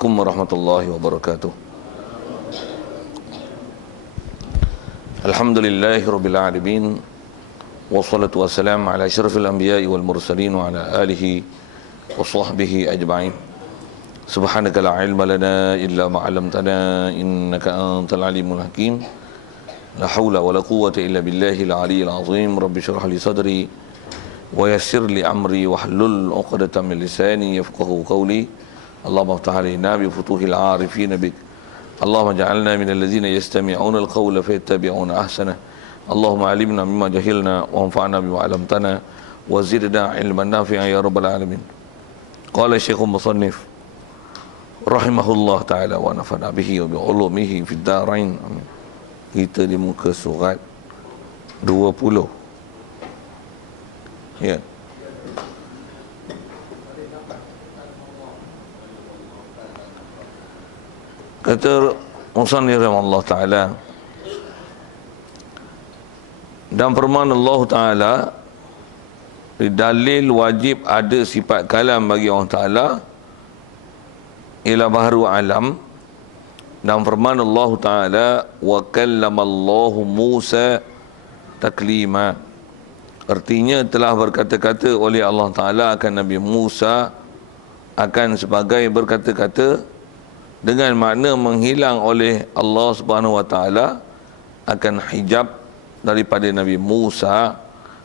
Assalamualaikum warahmatullahi wabarakatuh. Alhamdulillahi rabbil alamin. Wassalatu wassalamu ala asyrafil anbiya'i wal mursalin wa ala alihi wa sahbihi ajma'in. Subhanaka la ilma lana illa ma 'allamtana innaka antal alimul hakim. La haula wa la quwwata illa billahil aliyyil azim. Rabbi shrah li sadri wa yassir li amri wahlul 'uqdatam min lisani yafqahu qawli. Allahumma iftah alaina bi futuhil 'arifin bik. Allahumma ja'alna minal ladzina yastami'una al-qawla fayattabi'una ahsana. Allahumma 'allimna mimma jahilna wa anfa'na bima 'allamtana wa zidna 'ilman nafi'an ya rabbal alamin. Qala Syekhul Musannif rahimahullah ta'ala wa nafa'na bihi wa bi 'ulumihi fid dharain. Amin. Kita di muka surat 20. Ya. Kata Musannif rahimahullah ta'ala, dan firman Allah Ta'ala, dalil wajib ada sifat kalam bagi Allah Ta'ala ialah baharu alam. Dan firman Allah Ta'ala, wa kallamallahu Musa taklima, artinya telah berkata-kata oleh Allah Ta'ala akan Nabi Musa akan sebagai berkata-kata, dengan makna menghilang oleh Allah Subhanahu wa taala akan hijab daripada Nabi Musa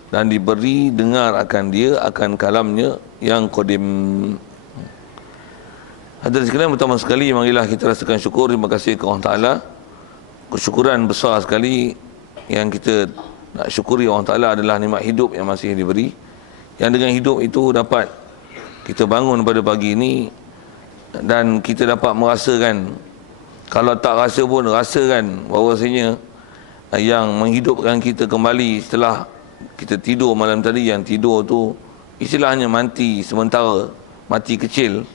dan diberi dengar akan dia akan kalamnya yang qadim. Hadirin sekalian, pertama sekali marilah kita rasakan syukur, terima kasih kepada Allah Taala. Kesyukuran besar sekali yang kita nak syukuri Allah Taala adalah nikmat hidup yang masih diberi, yang dengan hidup itu dapat kita bangun pada pagi ini dan kita dapat merasakan, kalau tak rasa pun rasakan bahawasanya yang menghidupkan kita kembali setelah kita tidur malam tadi, yang tidur tu istilahnya mati sementara, mati kecil,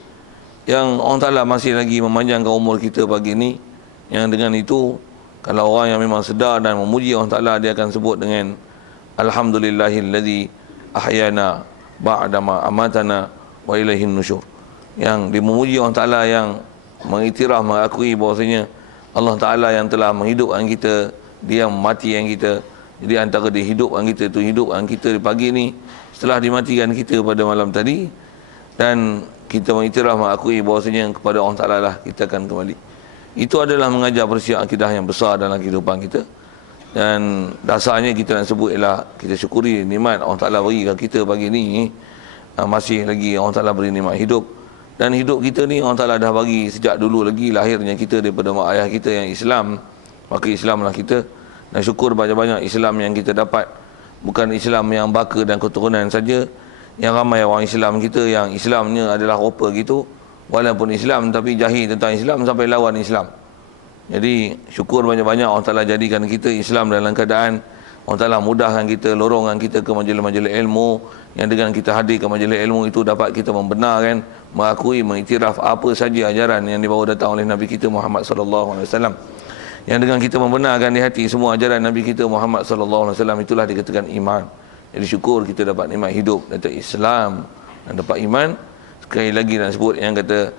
yang Allah Ta'ala masih lagi memanjangkan umur kita pagi ni. Yang dengan itu, kalau orang yang memang sedar dan memuji Allah Ta'ala, dia akan sebut dengan alhamdulillahilladzi ahyana ba'dama amatana wa ilaihin nusyur. Yang dimemuji Allah Ta'ala, yang mengiktiraf, mengakui bahawasanya Allah Ta'ala yang telah menghidupkan kita, dia yang mematikan kita. Jadi antara dia hidupkan kita itu hidupkan kita di pagi ni setelah dimatikan kita pada malam tadi, dan kita mengiktiraf, mengakui bahawasanya kepada Allah Ta'ala lah kita akan kembali. Itu adalah mengajar persiap akidah yang besar dalam kehidupan kita, dan dasarnya kita nak sebut ialah kita syukuri nikmat Allah Ta'ala berikan kita pagi ni. Masih lagi Allah Ta'ala beri nikmat hidup. Dan hidup kita ni Allah Ta'ala dah bagi sejak dulu lagi lahirnya kita daripada mak ayah kita yang Islam. Maka Islamlah kita, dan syukur banyak-banyak Islam yang kita dapat. Bukan Islam yang baka dan keturunan saja. Yang ramai orang Islam kita yang Islamnya adalah rupa gitu, walaupun Islam tapi jahil tentang Islam sampai lawan Islam. Jadi syukur banyak-banyak Allah Ta'ala jadikan kita Islam dalam keadaan Allah Ta'ala mudahkan kita, lorongkan kita ke majlis-majlis ilmu, yang dengan kita hadir ke majlis ilmu itu dapat kita membenarkan, mengakui, mengiktiraf apa saja ajaran yang dibawa datang oleh Nabi kita Muhammad sallallahu alaihi wasallam. Yang dengan kita membenarkan di hati semua ajaran Nabi kita Muhammad sallallahu alaihi wasallam, itulah dikatakan iman. Jadi syukur kita dapat nikmat hidup, dapat Islam dan dapat iman. Sekali lagi nak sebut yang kata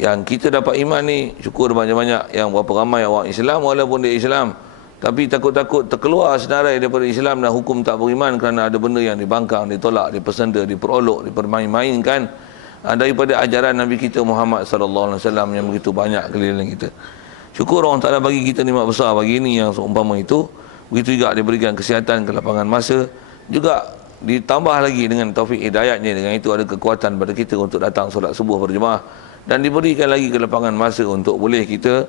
yang kita dapat iman ni, syukur banyak-banyak yang berapa ramai orang Islam walaupun dia Islam tapi takut-takut terkeluar senarai daripada Islam dan hukum tak beriman kerana ada benda yang dibangkang, ditolak, dipersenda, diperolok, dipermain-mainkan daripada ajaran Nabi kita Muhammad sallallahu alaihi wasallam yang begitu banyak keliling kita. Syukur Allah Ta'ala bagi kita nikmat besar bagi ini yang seumpama itu. Begitu juga diberikan kesihatan, kelapangan masa, juga ditambah lagi dengan taufik hidayatnya, dengan itu ada kekuatan pada kita untuk datang solat subuh berjemaah, dan diberikan lagi kelapangan masa untuk boleh kita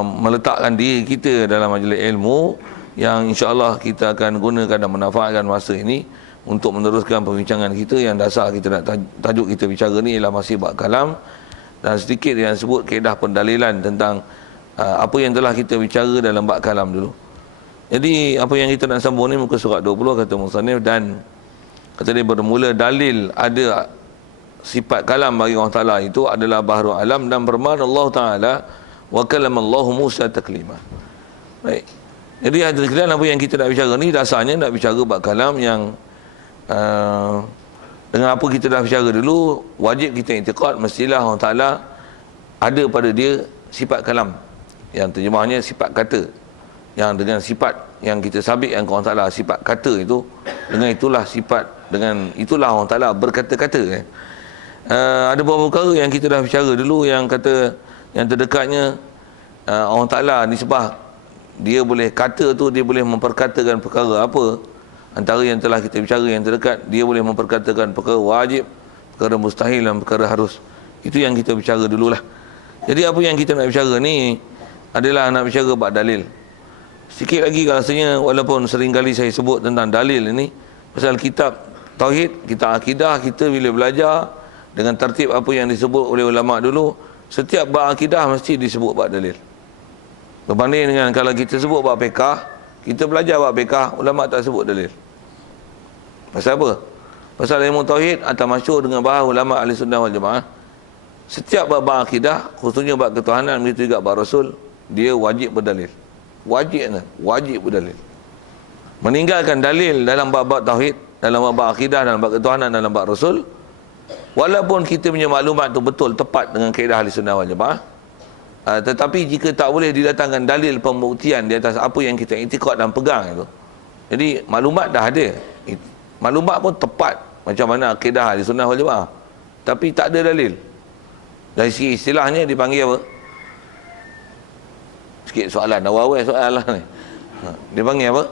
meletakkan diri kita dalam majlis ilmu yang insya-Allah kita akan gunakan dan manfaatkan masa ini untuk meneruskan perbincangan kita. Yang dasar kita nak tajuk kita bicara ni ialah masih bab kalam, dan sedikit yang sebut kaedah pendalilan tentang apa yang telah kita bicara dalam bab kalam dulu. Jadi apa yang kita nak sambung ni muka surat 20, kata musannif, dan kata dia bermula dalil ada sifat kalam bagi Allah Ta'ala itu adalah baharu alam, dan firman Allah Ta'ala wa kallamallahu Musa taklima. Baik. Jadi hadirin sekalian, apa yang kita nak bicara ni dasarnya nak bicara bab kalam yang dengan apa kita dah bicara dulu, wajib kita i'tiqad mestilah Allah Ta'ala ada pada dia sifat kalam, yang terjemahnya sifat kata, yang dengan sifat yang kita sabitkan ke Allah Ta'ala, sifat kata itu, dengan itulah sifat, dengan itulah Allah Ta'ala berkata-kata. Ada beberapa perkara yang kita dah bicara dulu, yang kata yang terdekatnya Allah Ta'ala nisbah dia boleh kata tu, dia boleh memperkatakan perkara apa. Antara yang telah kita bicara yang terdekat, dia boleh memperkatakan perkara wajib, perkara mustahil dan perkara harus. Itu yang kita bicara dululah. Jadi apa yang kita nak bicara ni adalah nak bicara bab dalil. Sikit lagi rasanya, walaupun sering kali saya sebut tentang dalil ini, pasal kitab tauhid, kitab akidah, kita bila belajar dengan tertib apa yang disebut oleh ulama dulu, setiap bab akidah mesti disebut bab dalil. Berbanding dengan kalau kita sebut bab fiqh, kita belajar bab fiqh, ulama tak sebut dalil. Pasal apa? Pasal ilmu tauhid atau masyhur dengan bahasa ulama ahli sunnah wal jamaah, setiap bab akidah, khususnya bab ketuhanan, begitu juga bab rasul, dia wajib berdalil. Wajib berdalil. Meninggalkan dalil dalam bab tauhid, dalam bab akidah, dalam bab ketuhanan, dalam bab rasul, walaupun kita punya maklumat itu betul tepat dengan kaedah ahli sunnah wal jamaah, tetapi jika tak boleh didatangkan dalil pembuktian di atas apa yang kita iktikad dan pegang itu, jadi maklumat dah ada, maklumat pun tepat macam mana kaedah ahli sunnah wal jamaah, tapi tak ada dalil. Dari segi istilahnya dipanggil apa? Sikit soalan, awal-awal soalan ni. Dia panggil apa?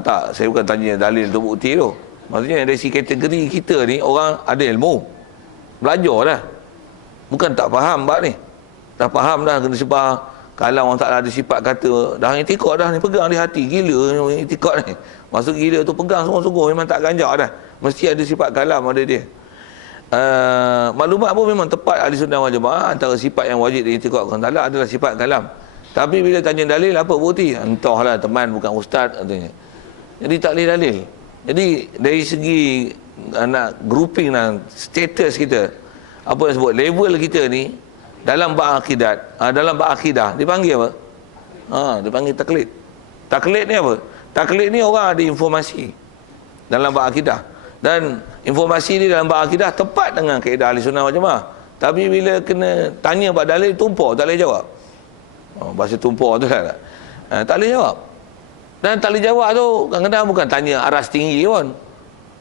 Tak, saya bukan tanya dalil tu bukti tu. Maksudnya dari segi kategori kita ni, orang ada ilmu, belajar dah, bukan tak faham bab ni. Dah faham dah kena sebab kalau orang tak ada sifat kata, dah itikad dah ni, pegang di hati, gila itikad ni. Maksud gila tu pegang sungguh-sungguh, memang tak ganjak dah. Mesti ada sifat kalam ada dia. Maklumat pun memang tepat ahli sunnah wal jamaah, antara sifat yang wajib diiktikadkan Allah adalah sifat kalam. Tapi bila tanya dalil, apa bukti? Entahlah teman, bukan ustaz katanya. Jadi tak boleh dalil. Jadi dari segi nak grouping dan status kita, apa yang sebut level kita ni dalam bab akidah, dalam bab akidah dipanggil apa? Dipanggil taklid. Taklid ni apa? Taklid ni orang ada informasi dalam bab akidah, dan informasi ni dalam bab akidah tepat dengan kaedah ahli sunnah wal jamaah. Tapi bila kena tanya bab dalil, tumpah, tak boleh jawab. Bahasa tumpah tu lah, tak boleh jawab. Dan tak boleh jawab tu kadang-kadang bukan tanya aras tinggi pun,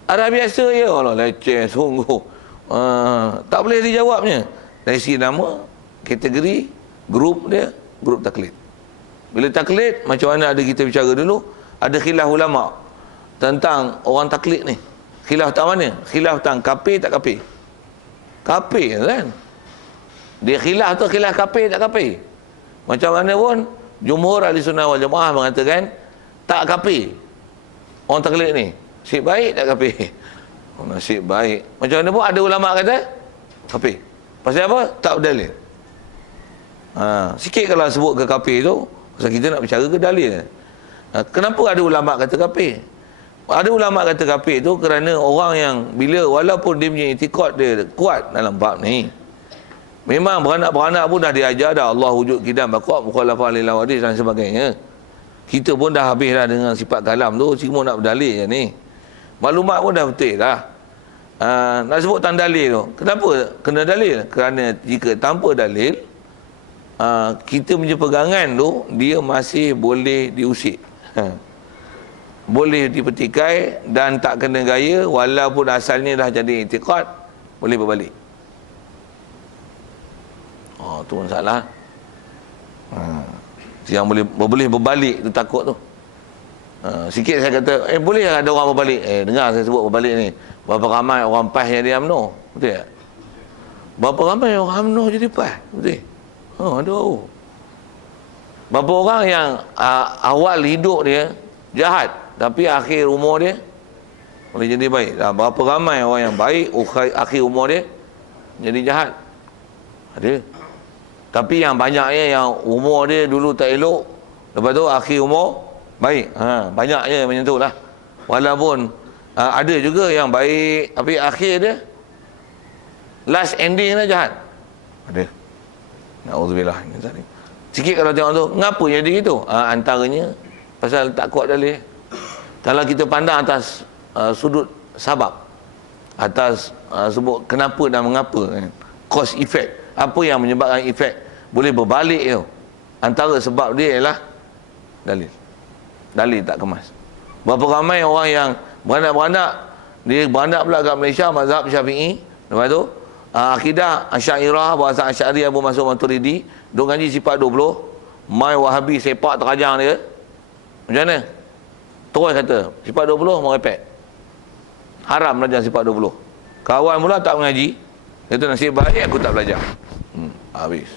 aras biasa je. Allah, leceh sungguh. Tak boleh dijawabnya. Dari segi nama, kategori, grup dia, grup taklid. Bila taklid, macam mana ada kita bicara dulu, ada khilaf ulama tentang orang taklid ni. Khilaf tak mana? Khilaf tentang kafir tak kafir. Kafir kan? Dia khilaf tu khilaf kafir tak kafir. Macam mana pun, jumhur ahli sunnah wal jamaah mengatakan tak kafir orang taklid ni. Nasib baik tak kafir. Nasib baik. Macam mana pun ada ulama kata kafir. Pasal apa? Tak berdalil. Sikit kalau sebut ke kafir tu, pasal kita nak bicara ke dalil. Kenapa ada ulama kata kafir? Ada ulama kata kafir tu kerana orang yang bila walaupun dia punya itikad dia kuat dalam bab ni, memang beranak-beranak pun dah diajar dah Allah wujud qidam baqaa mukhalafah lil hadis dan sebagainya. Kita pun dah habis dah dengan sifat kalam tu, cuma nak berdalil je ni. Maklumat pun dah betul dah. Nak sebut tentang dalil tu, kenapa kena dalil? Kerana jika tanpa dalil, kita punya pegangan tu dia masih boleh diusik, boleh dipetikai dan tak kena gaya, walaupun asalnya dah jadi i'tiqad, boleh berbalik. Tu masalah. Yang boleh berbalik tu takut tu. Sikit saya kata, boleh ada orang berbalik. Dengar saya sebut berbalik ni. Berapa ramai orang PAS yang dia UMNO? Betul tak? Berapa ramai orang UMNO jadi PAS? Betul? Ada. Berapa orang yang awal hidup dia jahat, tapi akhir umur dia boleh jadi baik. Berapa ramai orang yang baik, akhir umur dia jadi jahat? Ada. Tapi yang banyaknya yang umur dia dulu tak elok, lepas tu akhir umur baik. Banyaknya macam tu lah. Walaupun ada juga yang baik, tapi akhir dia last ending dia jahat. Ada. Na'udzubillah. Sikit kalau tengok tu, ngapa jadi gitu? Antaranya pasal tak kuat dalil. Kalau kita pandang atas sudut sabab, atas sebut kenapa dan mengapa, cause effect, Apa yang menyebabkan efek boleh berbalik tu? Antara sebab dia ialah dalil. Dalil tak kemas. Berapa ramai orang yang beranak-beranak, dia beranak pula kat Malaysia mazhab Syafi'i. Lepas tu akidah Asy'ariyah, bahasa Asy'ari Abu Mansur Maturidi, duk ngaji sifat 20, mai Wahabi sepak terajang dia. Macam mana? Terus kata sifat 20 merepek. Haram belajar sifat 20. Kawan mula tak mengaji, kata nasib baik aku tak belajar. Habis.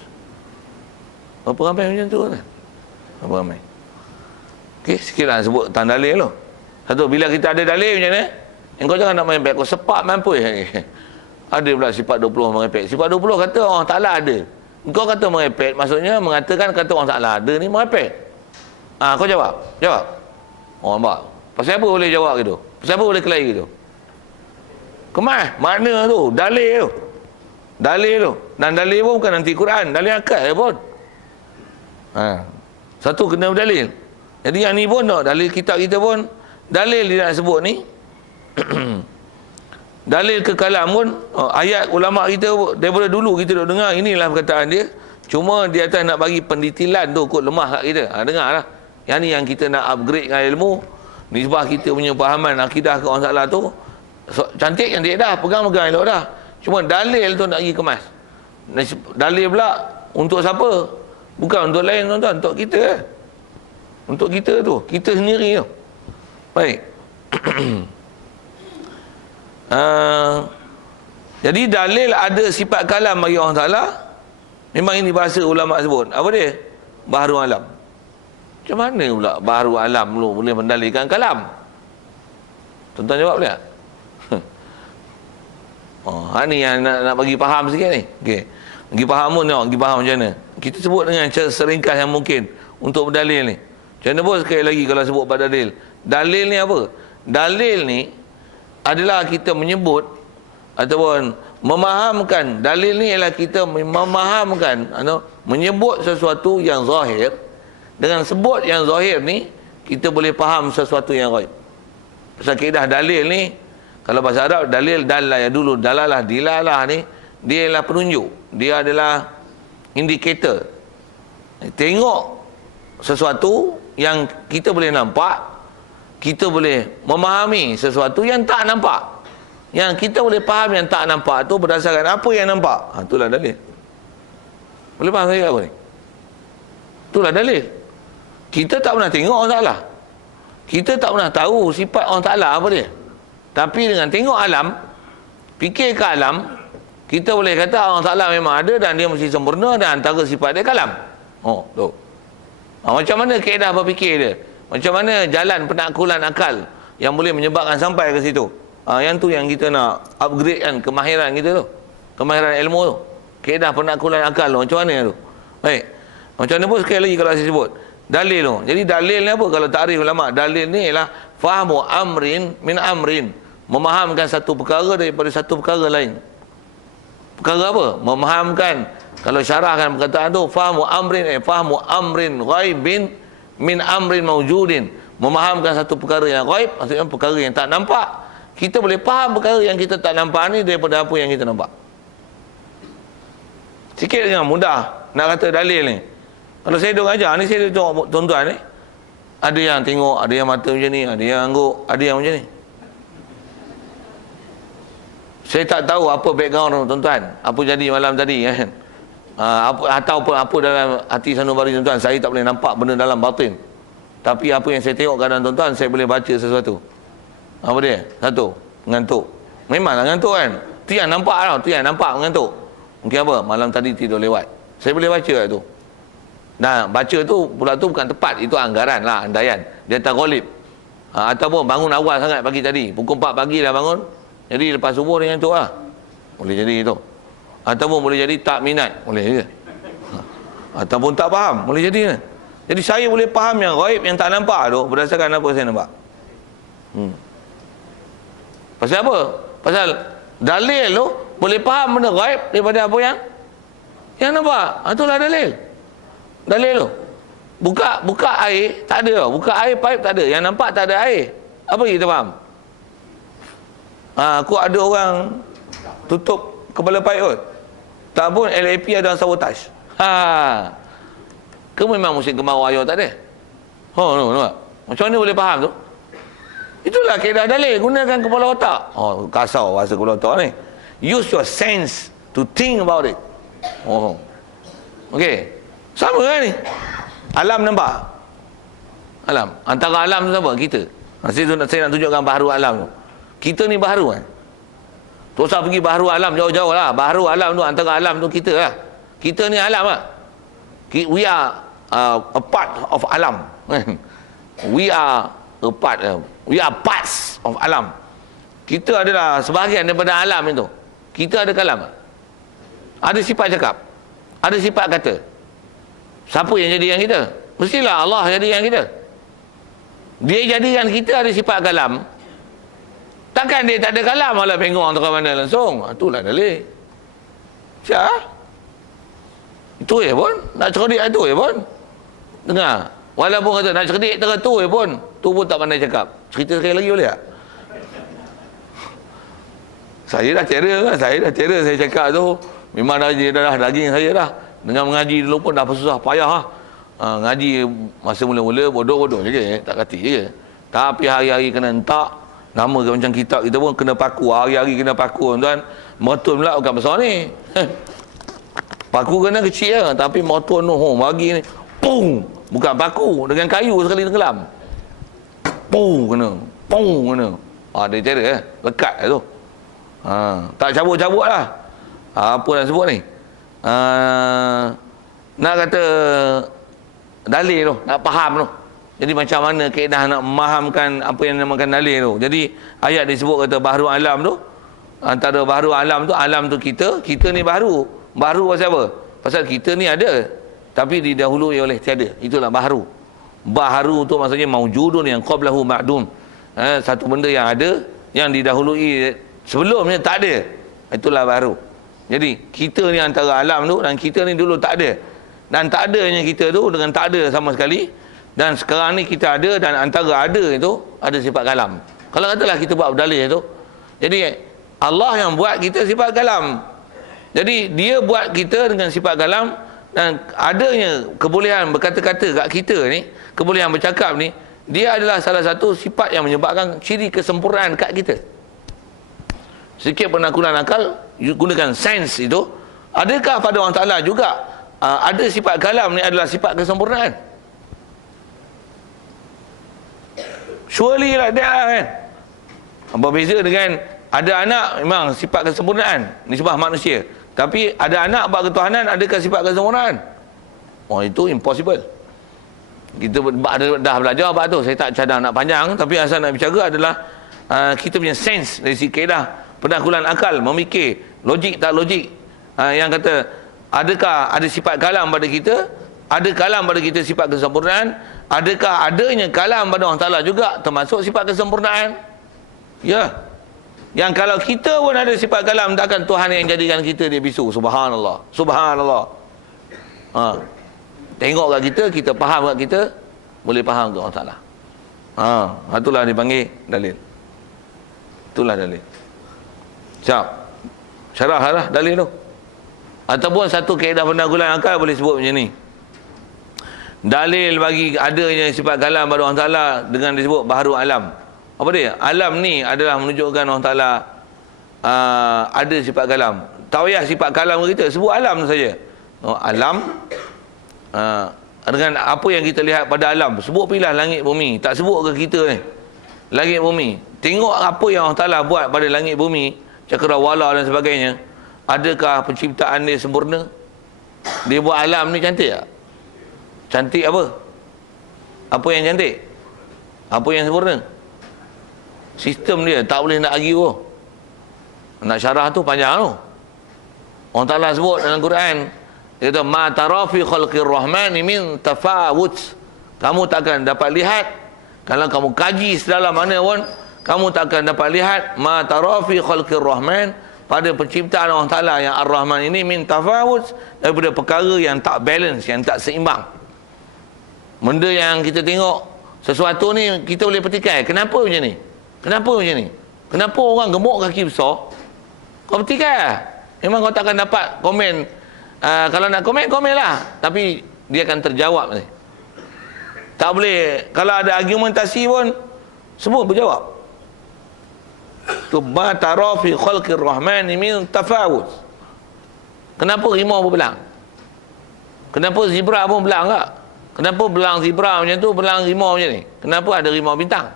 Berapa ramai macam tu kan? Berapa ramai? Okey, sikitlah sebut tentang dalil tu. Satu, bila kita ada dalil macam mana? Engkau jangan nak main baik, kau sepak mampu. Ada pula sifat 20 merepek. Sifat 20 kata orang Ta'ala ada. Engkau kata merepek, maksudnya mengatakan kata orang Ta'ala ada ni merepek. Kau jawab. Jawab. Oh, nampak? Pasal apa boleh jawab gitu? Pasal apa boleh kelahi gitu? Kemas. Makna tu. Dalil tu. Dalil tu. Dan dalil pun bukan anti Quran. Dalil akal pun. Satu kena berdalil. Jadi yang ni pun tak. Dalil kitab kita pun. Dalil dia nak sebut ni. Dalil ke kalam pun. Ayat ulama' kita daripada dulu kita duk dengar. Inilah perkataan dia. Cuma dia atas nak bagi pendetilan tu kot lemah kat kita. Dengar lah. Yang ni yang kita nak upgrade dengan ilmu. Nisbah kita punya fahaman akidah ke orang salah tu. Cantik dah. Pegang-pegang elok dah. Cuma dalil tu nak pergi kemas. Dalil pula untuk siapa? Bukan untuk lain tuan-tuan. Untuk kita. Untuk kita tu. Kita sendiri tu. Baik. Jadi dalil ada sifat kalam bagi orang Ta'ala. Memang ini bahasa ulama' sebut. Apa dia? Baharu alam. Macam mana pula baharu alam lu boleh mendalilkan kalam? Tuan-tuan jawab boleh tak? Ni yang nak bagi faham sikit ni. Okey. Bagi faham pun tengok, bagi faham macam mana. Kita sebut dengan cara seringkas yang mungkin untuk berdalil ni. Macam mana pun sekali lagi kalau sebut pada dalil. Dalil ni apa? Dalil ni adalah kita menyebut ataupun memahamkan. Dalil ni ialah kita memahamkan, menyebut sesuatu yang zahir. Dengan sebut yang zahir ni kita boleh faham sesuatu yang ghaib. Pasal kaedah dalil ni, kalau bahasa Arab dalil dalla ya dulu, dalalah dilalah ni dia adalah penunjuk, dia adalah indikator. Tengok sesuatu yang kita boleh nampak, kita boleh memahami sesuatu yang tak nampak. Yang kita boleh faham yang tak nampak tu berdasarkan apa yang nampak. Itulah dalil. Boleh faham saya apa ni? Itulah dalil. Kita tak pernah tengok orang Ta'ala. Kita tak pernah tahu sifat orang Ta'ala apa dia. Tapi dengan tengok alam, fikir ke alam, kita boleh kata orang Ta'ala memang ada dan dia mesti sempurna dan antara sifat dia kalam. Tu. Macam mana kaedah berfikir dia? Macam mana jalan penaklukan akal yang boleh menyebabkan sampai ke situ? Yang tu yang kita nak upgrade kan kemahiran kita tu. Kemahiran ilmu tu. Kaedah penaklukan akal tu. Macam mana tu? Baik. Macam mana pun sekali lagi kalau saya sebut. Dalil tu. Jadi dalil ni apa? Kalau takrif ulama, dalil ni ialah fahmu amrin min amrin. Memahamkan satu perkara daripada satu perkara lain. Perkara apa? Memahamkan. Kalau syarahkan perkataan tu, fahmu amrin ghaibin min amrin mawjudin. Memahamkan satu perkara yang ghaib, maksudnya perkara yang tak nampak. Kita boleh faham perkara yang kita tak nampak ni daripada apa yang kita nampak. Sikit dengan mudah nak kata dalil ni. Kalau saya duk ajar ni, saya tengok tuan-tuan ni, ada yang tengok, ada yang mata macam ni, ada yang angguk, ada yang macam ni. Saya tak tahu apa background tuan-tuan, apa jadi malam tadi kan. Ataupun apa dalam hati sanubari tuan-tuan, saya tak boleh nampak benda dalam batin. Tapi apa yang saya tengok keadaan tuan-tuan, saya boleh baca sesuatu. Apa dia? Satu, mengantuk. Memanglah mengantuk kan. Tu yang nampak tau, tu yang nampak mengantuk. Mungkin apa? Malam tadi tidur lewat. Saya boleh baca kat tu. Nah, baca tu pula tu bukan tepat, itu anggaran lah, andaian. Dia tak ghalib. Ataupun bangun awal sangat pagi tadi, pukul 4 pagi dah bangun. Jadi lepas subuh dia ngantuk lah. Boleh jadi itu. Ataupun boleh jadi tak minat. Boleh juga. Ataupun tak faham. Boleh jadi. Jadi saya boleh faham yang ghaib, yang tak nampak tu berdasarkan apa saya nampak. Pasal apa? Pasal dalil tu boleh faham benda ghaib daripada apa yang nampak. Itulah dalil. Dalil tu. Buka air, tak ada. Buka air pipe tak ada. Yang nampak tak ada air. Apa kita faham? Aku ada orang tutup kepala pipe kot. Tak pun LAP ada sabotaj. Ke memang musim kemarau air tak ada? No. Macam mana boleh faham tu? Itulah kaedah dalil. Gunakan kepala otak. Kasar bahasa kepala otak ni. Use your sense to think about it. Okey. Sama kan ni? Alam nampak? Alam. Antara alam tu apa? Kita. Saya nak tunjukkan baharu alam tu. Kita ni baharu kan? Tak usah pergi baharu alam jauh-jauh lah. Baharu alam tu, antara alam tu kita lah. Kita ni alam lah. We are a part of alam. We are parts of alam. Kita adalah sebahagian daripada alam itu. Kita ada kalam. Ada sifat cakap. Ada sifat kata. Siapa yang jadikan kita? Mestilah Allah jadikan kita. Dia jadikan kita ada sifat kalam. Takkan dia tak ada kalam malah pengok antara mana langsung. Itulah dalil. Syah. Itu pun. Nak cerdik itu pun. Dengar. Walaupun kata nak cerdik tu pun. Tu pun tak pandai cakap. Cerita sekali lagi boleh tak? Saya dah terror. Saya cakap tu. Memang dah daging saya dah. Dengan mengaji dulu pun dah susah payah lah. Ngaji masa mula-mula bodoh-bodoh je. Tak kati je. Tapi hari-hari kena entak. Nama macam kitab kita pun kena paku. Hari-hari kena paku tuan. Motor pula bukan besar ni. Paku kena kecil lah. Tapi motor tu bagi ni. Pung. Bukan paku. Dengan kayu sekali tenggelam. Pung kena. Dia cara lekat tu. Tak cabut-cabut lah. Apa nak sebut ni? Nak kata dalil tu. Nak faham tu. Jadi macam mana kaedah nak memahamkan apa yang dinamakan dalil tu. Jadi ayat disebut kata baharu alam tu. Antara baharu alam tu kita ni baharu. Baharu pasal apa? Pasal kita ni ada. Tapi didahului oleh tiada. Itulah baharu. Baharu tu maksudnya maujudun yang qablahu ma'dum. Satu benda yang ada, yang didahului sebelumnya tak ada. Itulah baharu. Jadi kita ni antara alam tu dan kita ni dulu tak ada. Dan tak adanya kita tu dengan tak ada sama sekali. Dan sekarang ni kita ada dan antara ada itu ada sifat kalam. Kalau katalah kita buat berdalil itu. Jadi Allah yang buat kita sifat kalam. Jadi dia buat kita dengan sifat kalam dan adanya kebolehan berkata-kata kat kita ni, kebolehan bercakap ni, dia adalah salah satu sifat yang menyebabkan ciri kesempurnaan kat kita. Sikit penakulan akal, gunakan sains itu. Adakah pada Allah Ta'ala juga ada sifat kalam ni adalah sifat kesempurnaan? Surely like that lah kan. Berbeza dengan ada anak memang sifat kesempurnaan, nisbah manusia. Tapi ada anak buat ketuhanan, adakah sifat kesempurnaan? Itu impossible. Kita dah belajar bab tu. Saya tak cadang nak panjang, tapi asal nak bicara adalah kita punya sense dari segi kaedah penaklukan akal, memikir logik tak logik. Yang kata adakah ada sifat kalam pada kita? Ada kalam pada kita sifat kesempurnaan? Adakah adanya kalam pada Allah Ta'ala juga termasuk sifat kesempurnaan? Ya. Yang kalau kita pun ada sifat kalam, takkan Tuhan yang jadikan kita dia bisu. Subhanallah. Subhanallah. Tengok kat kita, kita faham kat kita, boleh faham ke Allah Ta'ala. Itulah dipanggil dalil. Itulah dalil. Siap. Syarah dalil tu. Ataupun satu kaedah penanggulan akal boleh sebut macam ni. Dalil bagi adanya sifat kalam pada Allah Ta'ala dengan disebut baharu alam. Apa dia? Alam ni adalah menunjukkan Allah Ta'ala ada sifat kalam. Tak payah sifat kalam kita, sebut alam saja. Alam dengan apa yang kita lihat pada alam. Sebut pilah langit bumi. Tak sebut ke kita ni? Langit bumi. Tengok apa yang Allah Ta'ala buat pada langit bumi, cakrawala dan sebagainya. Adakah penciptaan dia sempurna? Dia buat alam ni cantik tak? Cantik apa? Apa yang cantik? Apa yang sempurna? Sistem dia tak boleh nak argue. Nak syarah tu panjang tu. Allah Ta'ala sebut dalam Quran, dia kata ma tara fi khalqir rahmani min tafawut. Kamu takkan dapat lihat, kalau kamu kaji sedalam mana pun, kamu takkan dapat lihat ma tara fi khalqir rahman, pada penciptaan Allah Ta'ala yang Ar-Rahman ini min tafawut, daripada perkara yang tak balance, yang tak seimbang. Benda yang kita tengok, sesuatu ni kita boleh petikai. Kenapa macam ni? Kenapa macam ni? Kenapa orang gemuk kaki besar? Kau petikai lah. Memang kau takkan dapat komen. Kalau nak komen, komen lah. Tapi dia akan terjawab ni. Tak boleh. Kalau ada argumentasi pun, semua berjawab. Tu ma tara fi khalqir rahmani min tafawut. Kenapa rimau berbelang? Kenapa zebra pun belang tak? Kenapa belang zebra macam tu, belang rimau macam ni? Kenapa ada rimau bintang?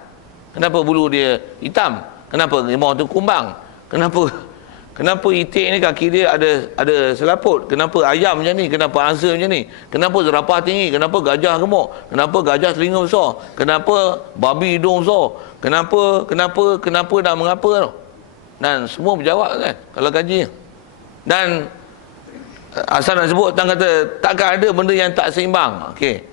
Kenapa bulu dia hitam? Kenapa rimau tu kumbang? Kenapa itik ni kaki dia ada selaput? Kenapa ayam macam ni? Kenapa angsa macam ni? Kenapa zerafah tinggi? Kenapa gajah gemuk? Kenapa gajah telinga besar? Kenapa babi hidung besar? Kenapa dan mengapa tu? Dan semua berjawab kan kalau kaji. Dan asal nak sebut tentang kata takkan ada benda yang tak seimbang. Okey.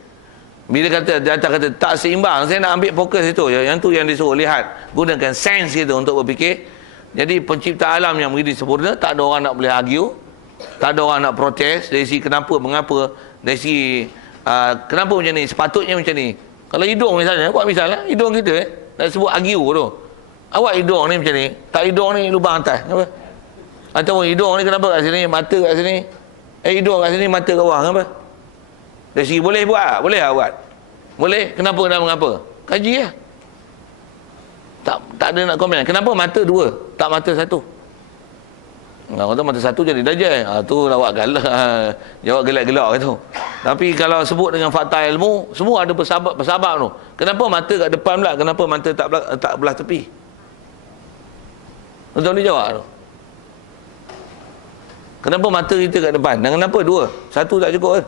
Bila kata dia kata tak seimbang, saya nak ambil fokus itu. Yang tu yang disuruh lihat. Gunakan sains kita untuk berfikir. Jadi pencipta alam yang begitu sempurna, tak ada orang nak boleh argue, tak ada orang nak protes dari segi kenapa, mengapa, dari segi kenapa macam ni, sepatutnya macam ni. Kalau hidung misalnya, buat misalnya, hidung kita nak sebut argue tu. Awak hidung ni macam ni, tak hidung ni lubang atas. Kenapa? Ataupun hidung ni kenapa kat sini, mata kat sini, hidung kat sini, mata kat bawah. Kenapa? Dari segi boleh buat? Boleh tak buat? Boleh? Kenapa dan mengapa? Kaji lah. Tak ada nak komen. Kenapa mata dua, tak mata satu? Kata mata satu jadi dajal. Tu lawak galak. Jawab gelak-gelak tu. Tapi kalau sebut dengan fakta ilmu, semua ada bersabab tu. Kenapa mata kat depan pula? Kenapa mata tak belah tepi? Betul ni jawab tu. Kenapa mata kita kat depan? Dan kenapa dua? Satu tak cukup kan?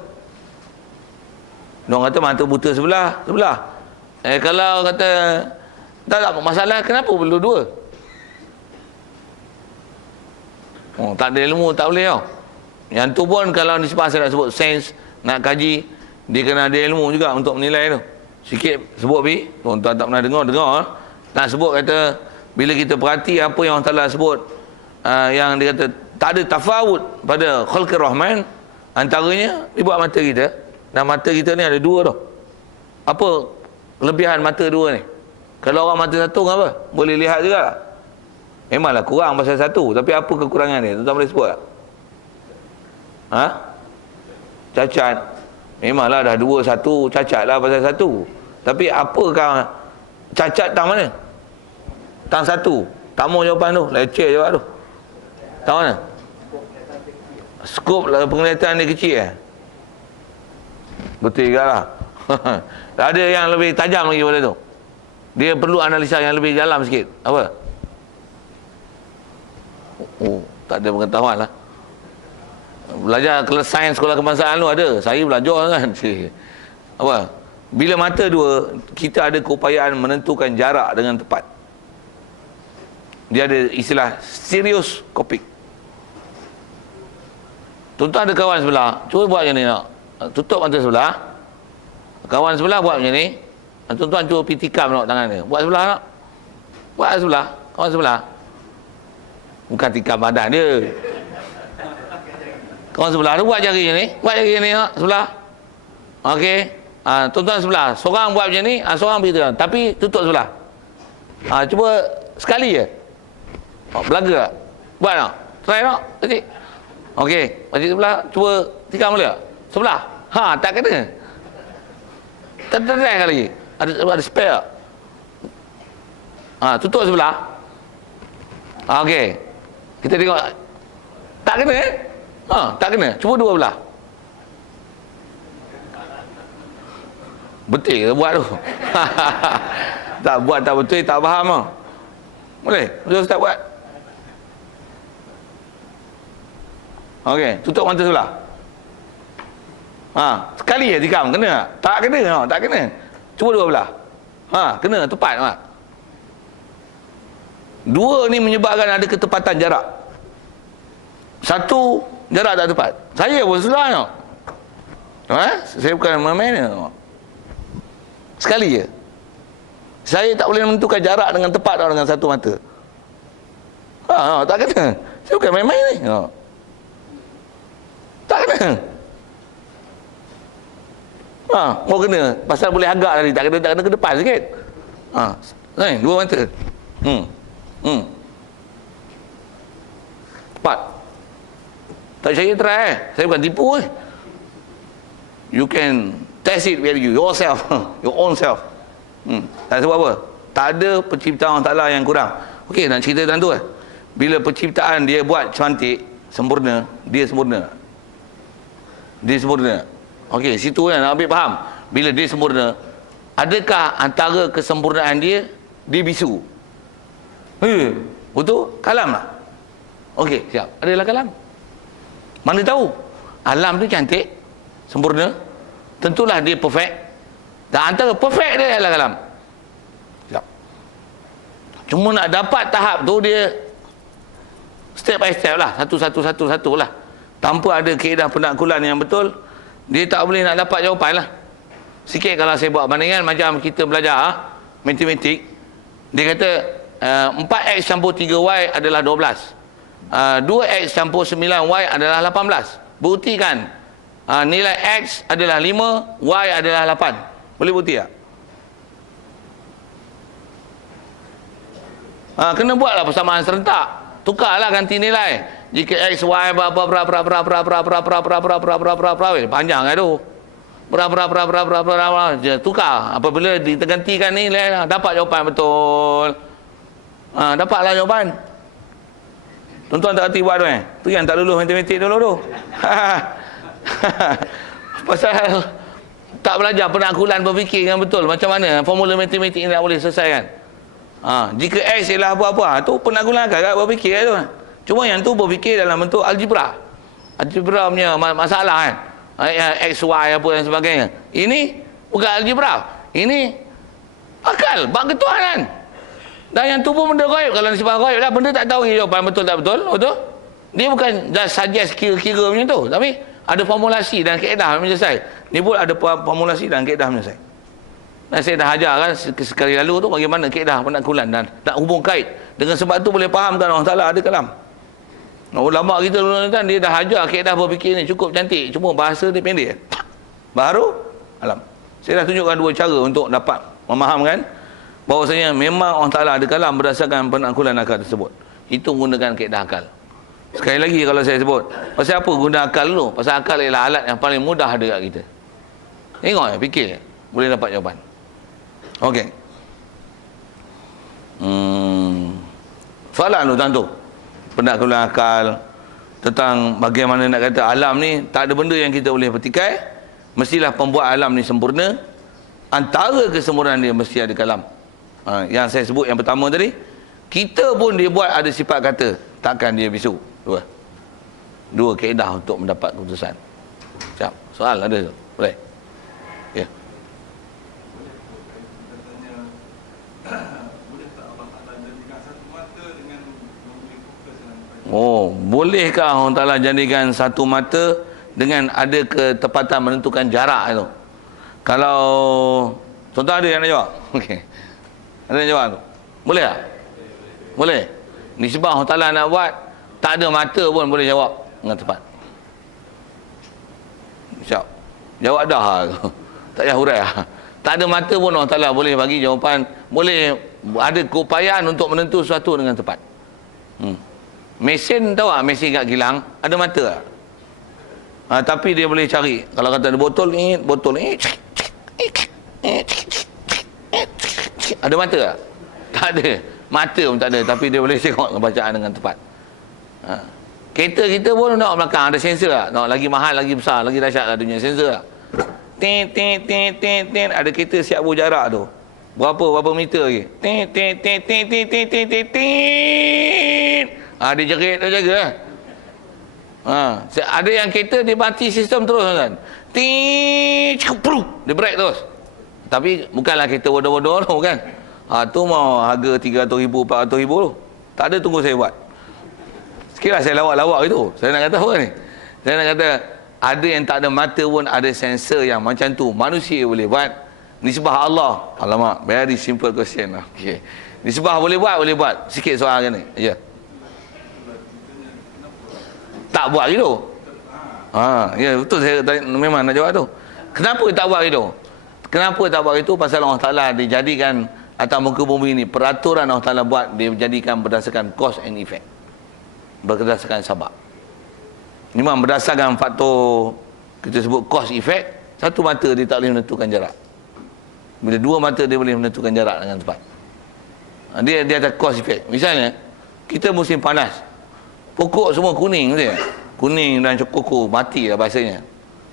Diorang kata mata buta sebelah. Kalau kata tak masalah, kenapa perlu dua? Tak ada ilmu, tak boleh tau. Yang tu pun kalau nisbah saya nak sebut sains, nak kaji, dia kena ada ilmu juga untuk menilai tu. Sikit sebut bi, tuan-tuan tak pernah dengar. Nak sebut kata, bila kita perhati apa yang Allah Ta'ala sebut, yang dia kata, tak ada tafawut pada khalqir rahman, antaranya, dia buat mata kita. Dan mata kita ni ada dua tau. Apa kelebihan mata dua ni? Kalau orang mata satu apa? Boleh lihat juga. Memanglah kurang pasal satu. Tapi apa kekurangan dia? Tuan-tuan boleh sebut tak? Cacat. Memanglah dah dua, satu. Cacat lah pasal satu. Tapi apakah cacat tang mana? Tang satu. Tak mau jawapan tu. Leceh jawab tu. Tang mana? Skop lah penglihatan dia kecil Betul juga lah. Ada yang lebih tajam lagi pada tu. Dia perlu analisa yang lebih dalam sikit. Apa? Tak ada pengetahuan lah. Belajar kelas sains sekolah kebangsaan tu ada. Saya belajar kan. Apa? Bila mata dua, kita ada keupayaan menentukan jarak dengan tepat. Dia ada istilah stereoskopik. Tuan-tuan ada kawan sebelah, cuba buat macam ni nak. Tutup mata sebelah. Kawan sebelah buat macam ni. Tuan-tuan cuba pergi tikam tengok tangan dia. Buat sebelah tak? Buat sebelah. Kawan sebelah. Bukan tikam badan dia. Kawan sebelah tu buat jari ni. Buat jari ni tak? Sebelah. Okey. Tuan-tuan sebelah. Seorang buat macam ni. Seorang pergi tikam. Tapi tutup sebelah. Cuba sekali je. Belaga tak? Buat tak? Try tak? Pakcik. Okey. Pakcik sebelah. Cuba tikam boleh tak? Sebelah. Tak kena. Tak try lagi. Ada spare. Tutup sebelah. Okey. Kita tengok. Tak kena tak kena. Cuba dua belah. Betul ke buat tu? Tak buat tak betul, tak faham lah. Boleh? Betul Ustaz buat? Okey. Tutup mata sebelah. Sekali je tikam. Kena tak? Tak kena. Tak kena. Cuba dua belah. Kena. Tepat tak? Dua ni menyebabkan ada ketepatan jarak. Satu, jarak tak tepat. Saya pun susah tau. Saya bukan main-main. Sekali je. Saya tak boleh menentukan jarak dengan tepat tau dengan satu mata. Tak kena. Saya bukan main-main ni. Tak kena. Mau kena. Pasal boleh agak tadi. Tak kena ke depan sikit. Dua mata. Tepat. Tak percaya try. Saya bukan tipu You can test it with yourself, your own self. Tak sebab apa? Tak ada penciptaan Allah Ta'ala yang kurang. Okey, nak cerita tentang tu Bila penciptaan dia buat cantik, sempurna, dia sempurna. Dia sempurna. Okey, situ nak ambil faham. Bila dia sempurna, adakah antara kesempurnaan dia bisu? Betul? Kalam lah. Okey, siap. Adalah kalam. Mana tahu? Alam tu cantik, sempurna. Tentulah dia perfect. Dan antara perfect dia adalah kalam. Siap. Cuma nak dapat tahap tu dia step by step lah. Satu lah. Tanpa ada kaedah penaklukan yang betul, dia tak boleh nak dapat jawapan lah. Sikit kalau saya buat bandingan macam kita belajar matematik, dia kata 4x campur 3y adalah 12, 2x campur 9y adalah 18. Buktikan nilai x adalah 5, y adalah 8. Boleh bukti tak? Kena buatlah persamaan serentak. Tukarlah ganti nilai. Jika x, y panjang kan tu. Tukar. Apabila ditergantikan nilai, dapat jawapan betul. Dapatlah jawapan. Tuan-tuan tak hati buat tu Tu yang tak lulus matematik dulu tu. Pasal tak belajar penaklukan berfikir yang betul. Macam mana formula matematik ni nak boleh selesaikan. Jika x ialah apa-apa, tu penaklukan agak berfikir tu. Cuma yang tu berfikir dalam bentuk algebra. Algebra punya masalah x, y apa dan sebagainya. Ini bukan algebra. Ini akal, bab ketuhanan. Dan yang tu pun benda gaib. Kalau nisbah gaib lah, benda tak tahu jawapan betul tak betul. Betul? Dia bukan dah suggest kira-kira macam tu. Tapi ada formulasi dan kaedah menyelesai. Ni pun ada formulasi dan kaedah menyelesai. Dan saya dah ajar kan sekali lalu tu bagaimana kaedah penaklukan dan nak hubung kait. Dengan sebab tu boleh fahamkan Allah Ta'ala ada kalam. Ulama kita dulu kan dia dah ajar kaedah berfikir ni cukup cantik. Cuma bahasa dia pendek. Baru alam. Saya dah tunjukkan dua cara untuk dapat memahamkan bahawasanya memang Allah Ta'ala ada kalam berdasarkan penaklukan akal tersebut. Itu menggunakan kaedah akal. Sekali lagi kalau saya sebut, pasal apa guna akal dulu? Pasal akal ialah alat yang paling mudah ada kat kita. Tengok fikir, boleh dapat jawapan. Okey. Soalan tu tentu penaklukan akal tentang bagaimana nak kata alam ni tak ada benda yang kita boleh petikai. Mestilah pembuat alam ni sempurna. Antara kesempurnaan dia mesti ada kalam. Yang saya sebut yang pertama tadi, kita pun dia buat ada sifat kata, takkan dia bisu. Dua kaedah untuk mendapat keputusan. Siap. Soal ada tu? Boleh? Ya. Bolehkah Allah Ta'ala jadikan satu mata dengan ada ketepatan menentukan jarak itu? Kalau tuan-tuan ada yang nak jawab? Okey. Ada yang jawab tu? Boleh tak? Boleh. Nisbah Allah Ta'ala nak buat, tak ada mata pun boleh jawab dengan tepat. Siap. Jawab dah. Tak payah hurai. Tak ada mata pun Allah Ta'ala boleh bagi jawapan, boleh ada keupayaan untuk menentu sesuatu dengan tepat. Mesin tahu tak, mesin kat kilang ada mata tak? Tapi dia boleh cari. Kalau kata ada botol ni ada mata tak? Tak ada. Mata pun tak ada, tapi dia boleh tengok bacaan dengan tepat. Kereta kita pun nak belakang ada sensor tak? Nak lagi mahal, lagi besar, lagi dahsyat lah dunia sensor tak? Ada kereta siap berjarak tu. Berapa meter lagi? Dia jerit, dia jaga lah. Ada yang kereta dia mati sistem terus kan. Dia break terus. Tapi bukanlah kereta bodoh-bodoh tu kan. Tu mau harga 300,000, 400,000 tu. Tak ada, tunggu saya buat. Sekiranya saya lawak-lawak itu. Saya nak kata apa ni? Saya nak kata ada yang tak ada mata pun ada sensor yang macam tu. Manusia boleh buat. Nisbah Allah. Alamak, very simple question lah. Okay. Nisbah boleh buat. Sikit soal kan ni. Ya. Tak buat gitu. Ya betul, saya memang nak jawab tu. Kenapa tak buat gitu? Kenapa tak buat itu? Pasal Allah Ta'ala dijadikan atas muka bumi ini, peraturan Allah Ta'ala buat, dia jadikan berdasarkan cause and effect, berdasarkan sebab. Memang berdasarkan faktor kita sebut cause effect, satu mata dia tak boleh menentukan jarak. Bila dua mata dia boleh menentukan jarak dengan tepat. Dia ada cause effect. Misalnya kita musim panas, pokok semua kuning je. Kuning dan kukuh, mati lah bahasanya.